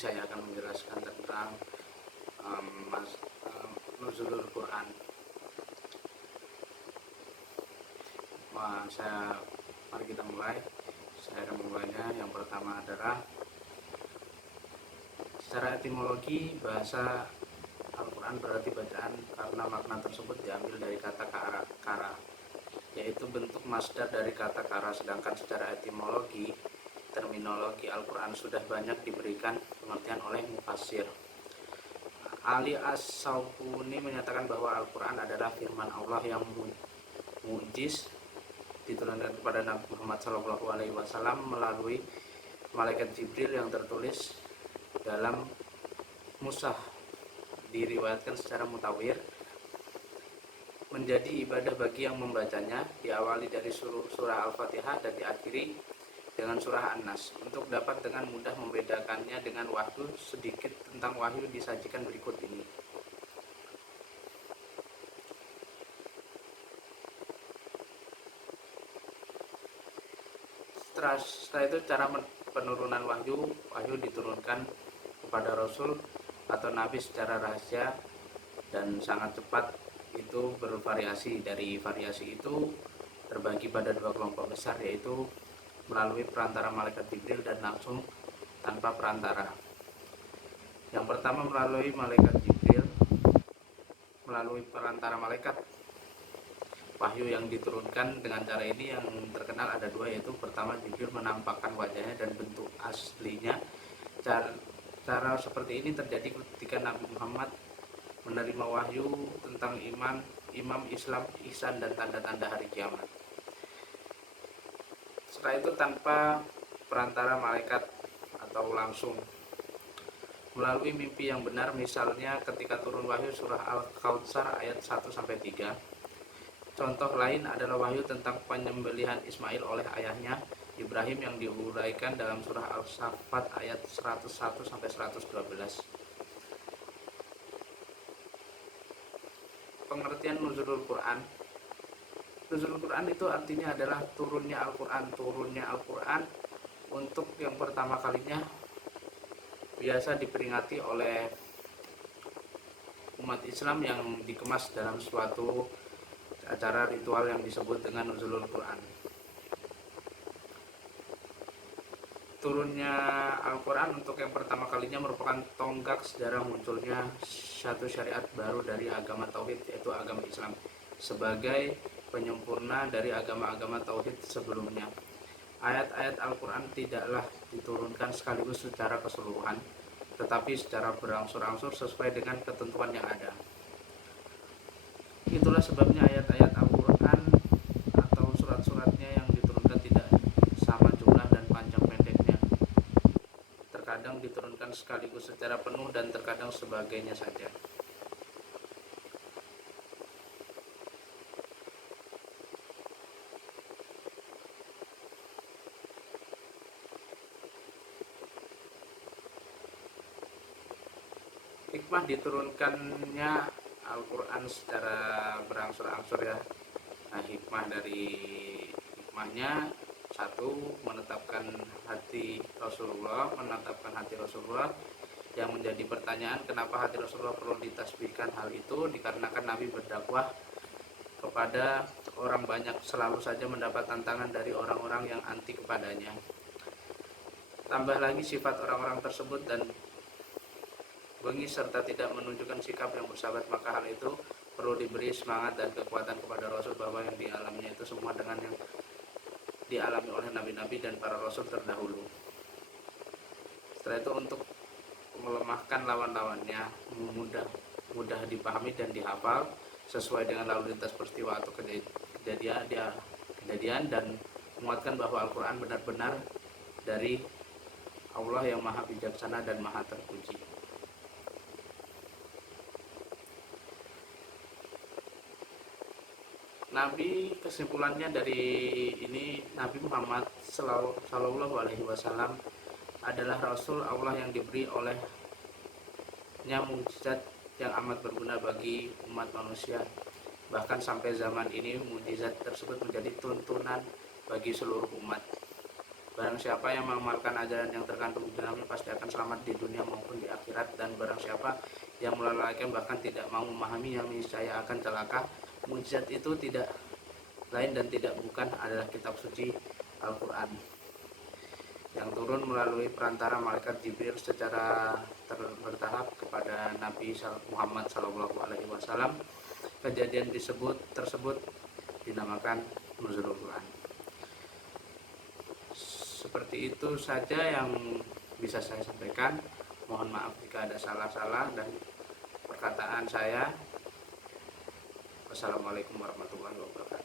saya akan menjelaskan tentang nuzulul Quran. Mari kita mulai. Saya akan memulainya. Yang pertama adalah secara etimologi bahasa Al-Quran berarti bacaan, karena makna tersebut diambil dari kata kara, yaitu bentuk masdar dari kata kara. Sedangkan secara etimologi, terminologi Al-Quran sudah banyak diberikan pengertian oleh mufassir. Ali As-Saukuni menyatakan bahwa Al-Quran adalah firman Allah yang mu'jiz, diturunkan kepada Nabi Muhammad SAW melalui malaikat Jibril yang tertulis dalam mushaf. Diriwayatkan secara mutawir, menjadi ibadah bagi yang membacanya, diawali dari surah Al-Fatihah dan diakhiri dengan surah An-Nas. Untuk dapat dengan mudah membedakannya dengan wahyu, sedikit tentang wahyu disajikan berikut ini. Setelah itu cara penurunan wahyu diturunkan kepada Rasul atau Nabi secara rahasia dan sangat cepat. Itu bervariasi. Dari variasi itu terbagi pada dua kelompok besar, yaitu melalui perantara malaikat Jibril dan langsung tanpa perantara. Yang pertama melalui malaikat Jibril. Melalui perantara malaikat, wahyu yang diturunkan dengan cara ini yang terkenal ada dua, yaitu pertama Jibril menampakkan wajahnya dan bentuk aslinya. Cara seperti ini terjadi ketika Nabi Muhammad menerima wahyu tentang iman, Islam, ihsan, dan tanda-tanda hari kiamat. Setelah itu tanpa perantara malaikat atau langsung melalui mimpi yang benar, misalnya ketika turun wahyu surah Al-Kautsar ayat 1-3. Contoh lain adalah wahyu tentang penyembelihan Ismail oleh ayahnya Ibrahim yang diuraikan dalam surah Al-Saffat ayat 101-112. Pengertian nuzulul Quran. Nuzulul Quran itu artinya adalah turunnya Al-Quran untuk yang pertama kalinya, biasa diperingati oleh umat Islam yang dikemas dalam suatu acara ritual yang disebut dengan nuzulul Quran. Turunnya Al-Quran untuk yang pertama kalinya merupakan tonggak sejarah munculnya satu syariat baru dari agama Tauhid, yaitu agama Islam, sebagai penyempurna dari agama-agama Tauhid sebelumnya. Ayat-ayat Al-Quran tidaklah diturunkan sekaligus secara keseluruhan, tetapi secara berangsur-angsur sesuai dengan ketentuan yang ada. Itulah sebabnya ayat-ayat Al-Quran atau surat-suratnya yang diturunkan tidak sama jumlah dan panjang pendeknya. Terkadang diturunkan sekaligus secara penuh dan terkadang sebagainya saja. Hikmah diturunkannya Al-Quran secara berangsur-angsur ya. Nah, hikmahnya satu, menetapkan hati Rasulullah. Yang menjadi pertanyaan, kenapa hati Rasulullah perlu ditasbihkan? Hal itu dikarenakan Nabi berdakwah kepada orang banyak, selalu saja mendapat tantangan dari orang-orang yang anti kepadanya. Tambah lagi sifat orang-orang tersebut dan bengis serta tidak menunjukkan sikap yang bersahabat, maka hal itu perlu diberi semangat dan kekuatan kepada Rasul bahwa yang dialaminya itu semua dengan yang dialami oleh nabi-nabi dan para rasul terdahulu. Setelah itu untuk melemahkan lawan-lawannya, mudah dipahami dan dihafal sesuai dengan lalu lintas peristiwa atau kejadian, dan menguatkan bahwa Al-Quran benar-benar dari Allah yang maha bijaksana dan maha terpuji. Nabi, kesimpulannya dari ini, Nabi Muhammad Sallallahu Alaihi Wasallam adalah Rasul Allah yang diberi olehnya mukjizat yang amat berguna bagi umat manusia. Bahkan sampai zaman ini mukjizat tersebut menjadi tuntunan bagi seluruh umat. Barang siapa yang mengamalkan ajaran yang terkandung di dalamnya pasti akan selamat di dunia maupun di akhirat, dan barang siapa yang melalaikan bahkan tidak mau memahami yang niscaya akan celaka. Mukjizat itu tidak lain dan tidak bukan adalah kitab suci Al-Quran yang turun melalui perantara malaikat Jibril secara bertahap kepada Nabi Muhammad SAW. Kejadian tersebut dinamakan Nuzulul Quran. Seperti itu saja yang bisa saya sampaikan. Mohon maaf jika ada salah-salah dan perkataan saya. Wassalamualaikum warahmatullahi wabarakatuh.